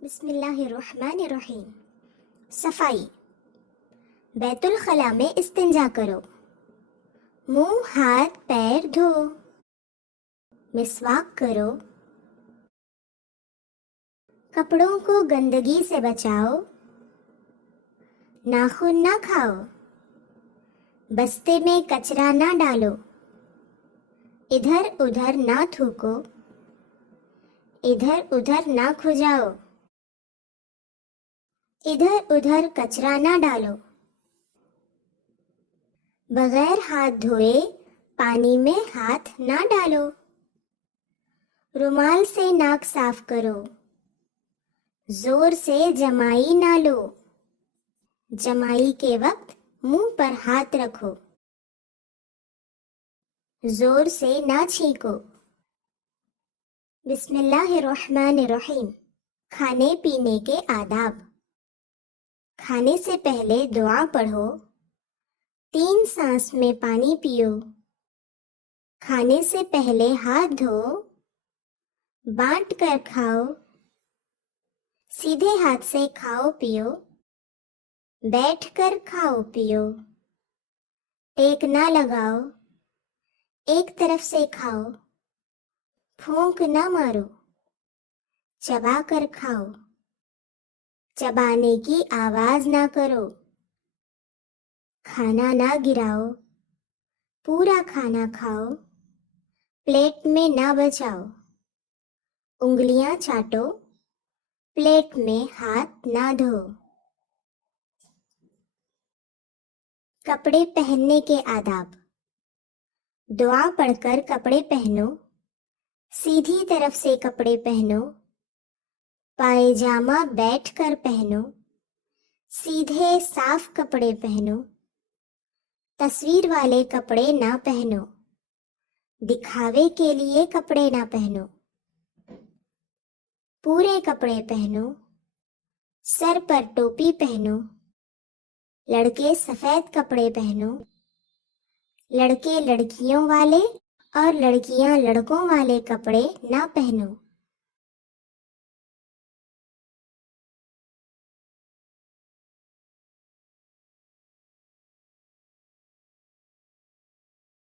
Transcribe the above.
بسم اللہ الرحمن الرحیم۔ صفائی۔ بیت الخلاء میں استنجا کرو، منہ ہاتھ پیر دھو، مسواک کرو، کپڑوں کو گندگی سے بچاؤ، ناخن نہ کھاؤ، بستے میں کچرا نہ ڈالو، ادھر ادھر نہ تھوکو، ادھر ادھر نہ کھجاؤ، ادھر ادھر کچرا نہ ڈالو، بغیر ہاتھ دھوئے پانی میں ہاتھ نہ ڈالو، رومال سے ناک صاف کرو، زور سے جمائی نہ لو، جمائی کے وقت منہ پر ہاتھ رکھو، زور سے نہ چھینکو۔ بسم اللہ الرحمن الرحیم۔ کھانے پینے کے آداب۔ کھانے سے پہلے دعا پڑھو، 3 سانس میں پانی پیو، کھانے سے پہلے ہاتھ دھو، بانٹ کر کھاؤ، سیدھے ہاتھ سے کھاؤ پیو، بیٹھ کر کھاؤ پیو، ٹیک نہ لگاؤ، ایک طرف سے کھاؤ، پھونک نہ مارو، چبا کر کھاؤ، چبانے کی آواز نہ کرو، کھانا نہ گراؤ، پورا کھانا کھاؤ، پلیٹ میں نہ بچاؤ، انگلیاں چاٹو، پلیٹ میں ہاتھ نہ دھو۔ کپڑے پہننے کے آداب۔ دعا پڑھ کر کپڑے پہنو، سیدھی طرف سے کپڑے پہنو، پائجامہ بیٹھ کر پہنو، سیدھے صاف کپڑے پہنو، تصویر والے کپڑے نہ پہنو، دکھاوے کے لیے کپڑے نہ پہنو، پورے کپڑے پہنو، سر پر ٹوپی پہنو، لڑکے سفید کپڑے پہنو، لڑکے لڑکیوں والے اور لڑکیاں لڑکوں والے کپڑے نہ پہنو۔